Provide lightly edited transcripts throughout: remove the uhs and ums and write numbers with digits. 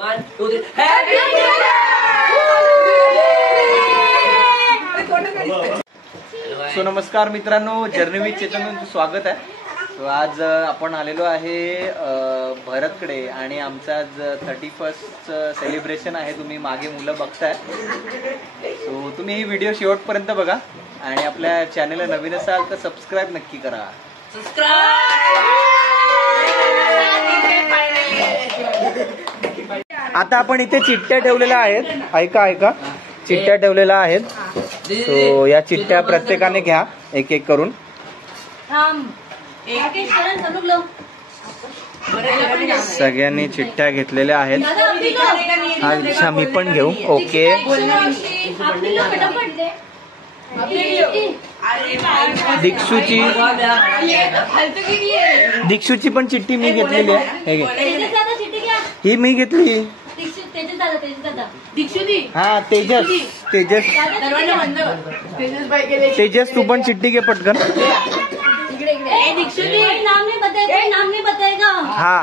1 2 3 happy so नमस्कार मित्रांनो, journey with Chetan तुमचं स्वागत आहे. सो आज आपण आलेलो आहे भरतकडे आणि आमचं आज 31st सेलिब्रेशन आहे. तुम्ही मागे मुलं बघताय. सो तुम्ही ही व्हिडिओ शेवटपर्यंत बघा आणि आपल्या चॅनलला नवीन असाल तर सबस्क्राईब नक्की करा. आता आपण इथे चिठ्ठ्या ठेवलेल्या आहेत. ऐका चिठ्ठ्या ठेवलेल्या आहेत. सो या चिठ्ठ्या प्रत्येकाने घ्या एक एक करून. सगळ्यांनी चिठ्ठ्या घेतलेल्या आहेत. अच्छा मी पण घेऊ. ओके दीक्षूची पण चिठ्ठी मी घेतलेली आहे. ही मी घेतली. हा तेजस तू पण चिठ्ठी घे पटकन. नाम नहीं बताएगा. हाँ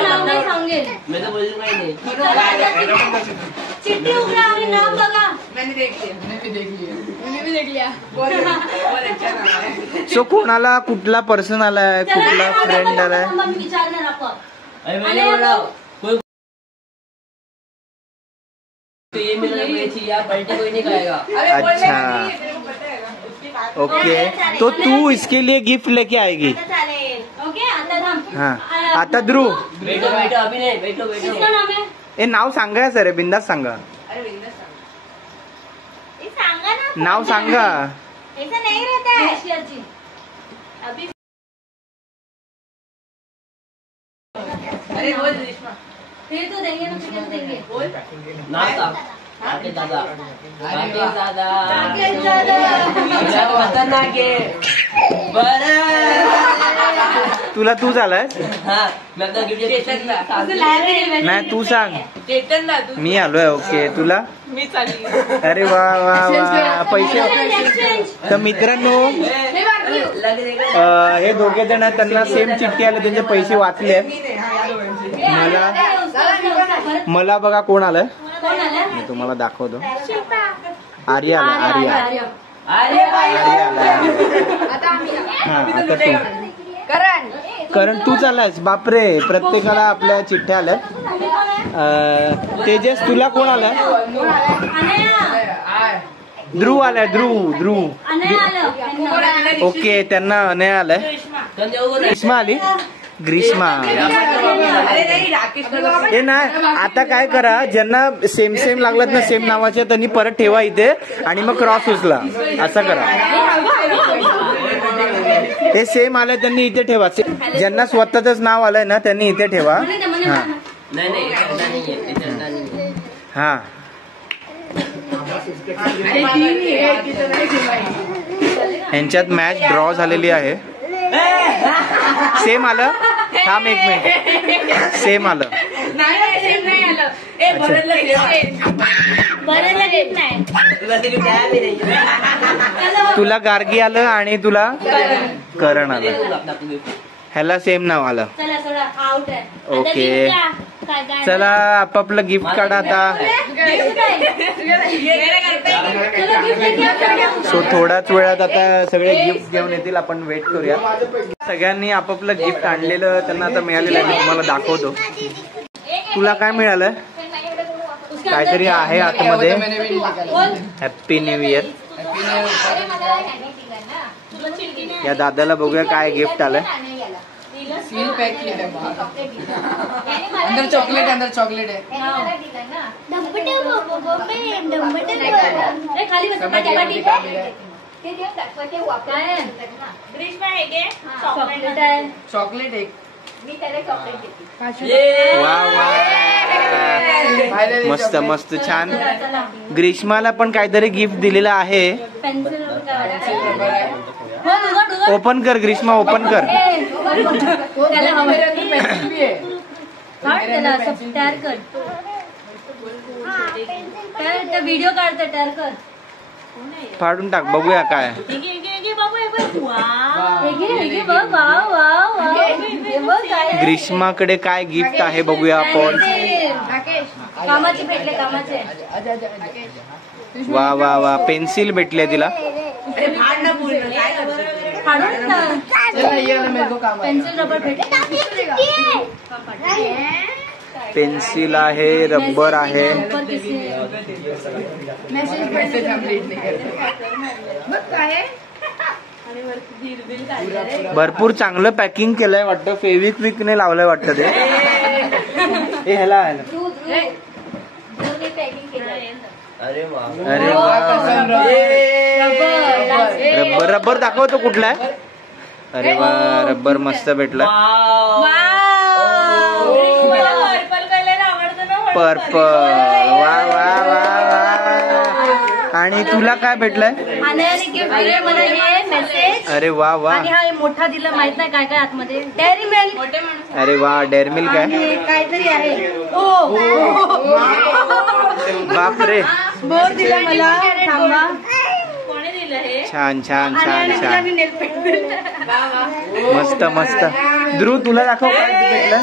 नाम नहीं सांगेल. चिट्ठी उघडा आणि नाम बघा. मैंने भी देख लिया. सो कोणाला कुठला पर्सन आलाय, कुठला फ्रेंड आलाय विचारणार आपण. अच्छा ओके. तो तू इसके लिए गिफ्ट लेके आएगी. हाँ आता ध्रुव ए नाव सांगा सर. बिंदास सांगा. नाव सांगा. ऐसा नहीं रहता है. अभी अरे बोल रेशमा. फिर तो देंगे ना. फिर देंगे. बोल नाम सांग. दादा तुला तू झालाय. नाही तू सांग. मी आलोय. ओके तुला. अरे वा वा वा. पैसे तर मित्रांनो हे दोघे जण आहेत. त्यांना सेम चिठ्ठी आले. त्यांचे पैसे वाचले. मला बघा कोण आलंय. मी तुम्हाला दाखवतो. आर्या आला. हा आता तू करण तू चालायस. बापरे प्रत्येकाला आपल्या चिठ्ठ्या आल्या. तेजस तुला कोण आलाय. ध्रुव आलाय. ध्रुव ओके त्यांना अनय आलाय. ग्रीष्मा आली. ग्रीष्मा हे नाही. आता काय करा, ज्यांना सेम लागलं ना सेम नावाच्या त्यांनी परत ठेवा इथे आणि मग क्रॉस उचला. असं करा. हे सेम आलंय त्यांनी इथे ठेवा. ज्यांना स्वतःच नाव आलंय ना त्यांनी इथे ठेवा. हा यांच्यात मॅच ड्रॉ झालेली आहे. सेम आलं. थांब एक मिनिट. सेम आलं. तुला गार्गी आलं आणि तुला करण आलं. ह्याला सेम नाव आलं. ओके चला आपापलं गिफ्ट काढा आता. सो थोड्याच वेळात आता सगळे गिफ्ट घेऊन येतील. आपण वेट करूया. सगळ्यांनी आपापलं गिफ्ट आणलेलं त्यांना आता मिळालेलं आहे. मी तुम्हाला दाखवतो. तुला काय मिळालं. काहीतरी आहे आतमध्ये. Happy new year. या दादाला बघूया काय गिफ्ट आलंय. सील पैक किया है. अंदर चॉकलेट है. खाली चॉकलेट एक. मस्त मस्त छान. ग्रीष्माला पण काहीतरी गिफ्ट दिलेलं आहे. ओपन कर ग्रीष्मा. ओपन कर. व्हिडिओ काढते. तयार कर. फाडून टाक. बघूया काय. ग्रीष्माकडे काय गिफ्ट आहे बघूया आपण. कामाचे भेटले कामाचे. वा वा वा पेन्सिल भेटले तिला. फाडून ना. पेन्सिल रबर भेटले. पेन्सिल आहे, रबर आहे. भरपूर चांगलं पॅकिंग केलंय वाटतं. फेविक्विकने लावलंय वाटतं ते. हे ह्याला अरे वा रबर रबर दाखवतो कुठला आहे. अरे वा रबर मस्त भेटला. पर्पल वा वा वा वा. आणि तुला काय भेटलंय. अरे वा वा. आणि हा मोठा दिला माहित नाही काय काय आतमध्ये. Dairy milk. अरे वा डेअरी मिल्क काय काहीतरी आहे. बापरे. बोर दिला मला. थांबा. कोणी दिलं हे. छान छान छान छान मस्त मस्त. ध्रुव तुला दाखव काय भेटलं.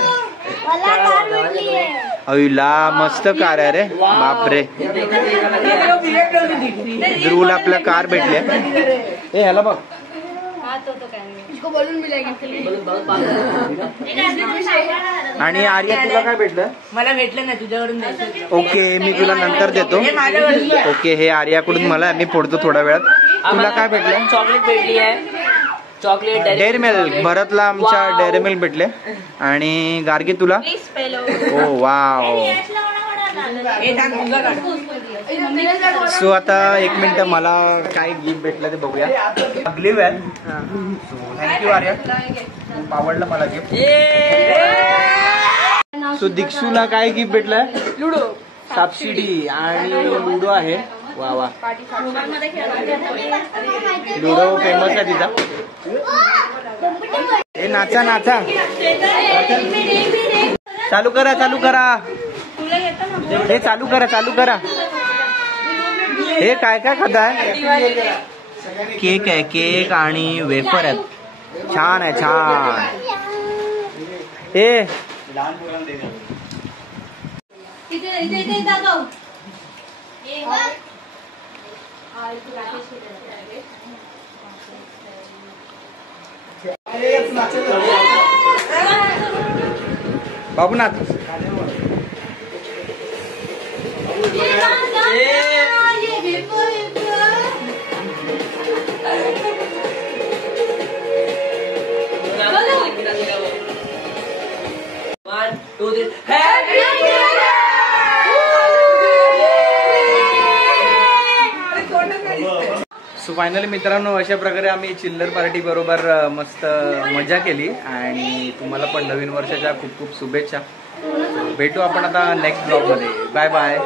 अयुला मस्त कार आहे रे. बापरे. ध्रुवला आपल्या कार भेटले. ए ह्याला बघ. आणि आर्या तुला काय भेटलं. मला भेटलं नाही तुझ्याकडून. ओके मी तुला नंतर देतो. ओके हे आर्याकडून मला मी फोडतो थोड्या वेळात. तुला काय भेटलं. चॉकलेट भेटली आहे. Chocolate dairy milk. भरतला आमच्या डेअरी मिल्क भेटले. आणि गार्गी तुला. ओ वाव. सो आता एक मिनिट मला काय गिफ्ट भेटलं ते बघूया. ग्लिव आहे. थँक्यू आर्या खूप आवडलं मला गिफ्ट. सो दीक्षूला काय गिफ्ट भेटलंय. लुडो सबसिडी आणि लुडो आहे. वा वा लुडो फेमस आहे तिचा. हे नाचा नाचा. चालू करा चालू करा. हे चालू करा चालू करा. हे काय काय खाताय. केक आहे. केक आणि वेफर आहेत. छान आहे छान. हे बाबूनाथ. सो फायनली मित्रांनो अशा प्रकारे आम्ही चिल्लर पार्टी बरोबर मस्त मजा केली. आणि तुम्हाला पण नवीन वर्षाच्या खूप खूप शुभेच्छा. भेटू आपण आता नेक्स्ट ब्लॉग मध्ये. Bye bye.